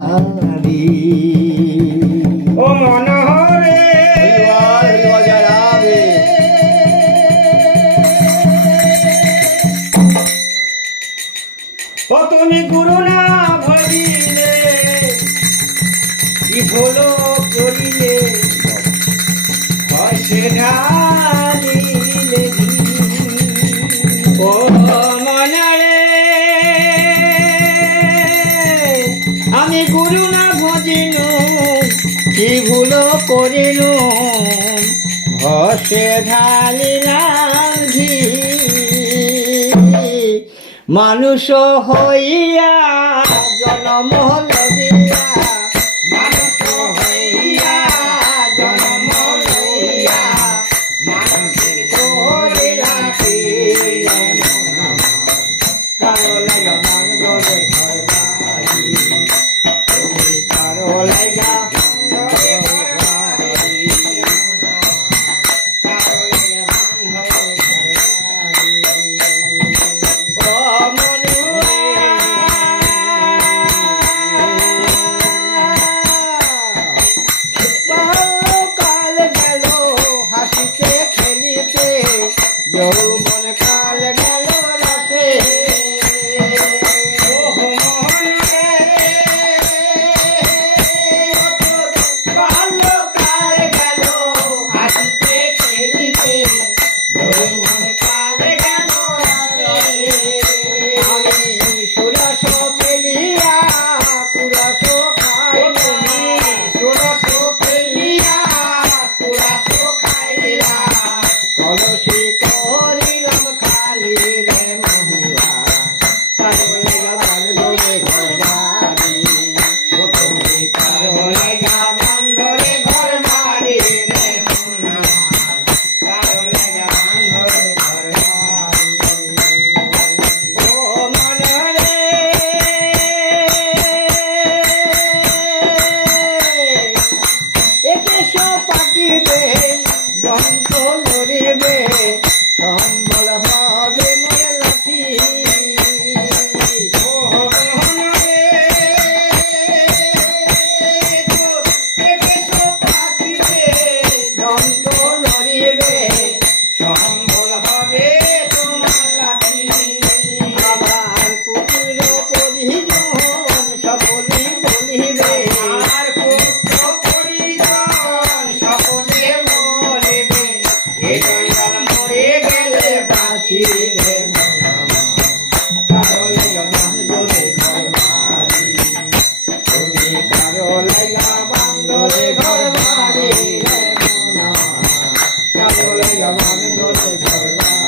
ও মনোহরে ও তুমি গুরু না ভজিলে কি ভুলো করিলে সে ঢালিলে ও মনারে আমি গুরু না ভজিনু কি ভুলো করিনু ভসে ঢালিলাম ঘি মানুষ হইয়া জনম লইয়া মানুষ হইয়া জনম লইয়া মানুষের করে রাখি কারো লাগা মন গলে ঘর বাড়ি তুমি কারো লাগা যৌবন কাল গেল রসে কাল গেল হাসিতে খেলিতে যৌবন কাল গেল আমি সুরস ফেলিয়া পুরস খাইলা সুরস ফেলিয়া পুরস খাইলা কলসি করিলাম খালি রে মহিলা কারো লাগা বান্ধরে ঘর বাড়ি তুমি কারো লাগা বান্ধরে ঘর বাড়ি রে মনা কারো লাগা বান্ধরে ঘর বাড়ি ও মনরে একে সব পাকিবে দন্ত লড়িবে সম্বল হবে মোর লাঠি ও মনরে একে সব পাকিবে দন্ত লড়িবে সম্বল হবে তোমার লাঠি আবার পুত্র পরিজন সকলে বলিবে আর পুত্র পরিজন সকলে বলিবে এ জঞ্জাল মরে গেলে বাঁচি রে মনা কারো লাগা বান্ধরে ঘর বাড়ি তুমি কারো লাগা বান্ধরে ঘর বাড়ি রে মনা কারো লাগা বান্ধরে ঘর বাড়ি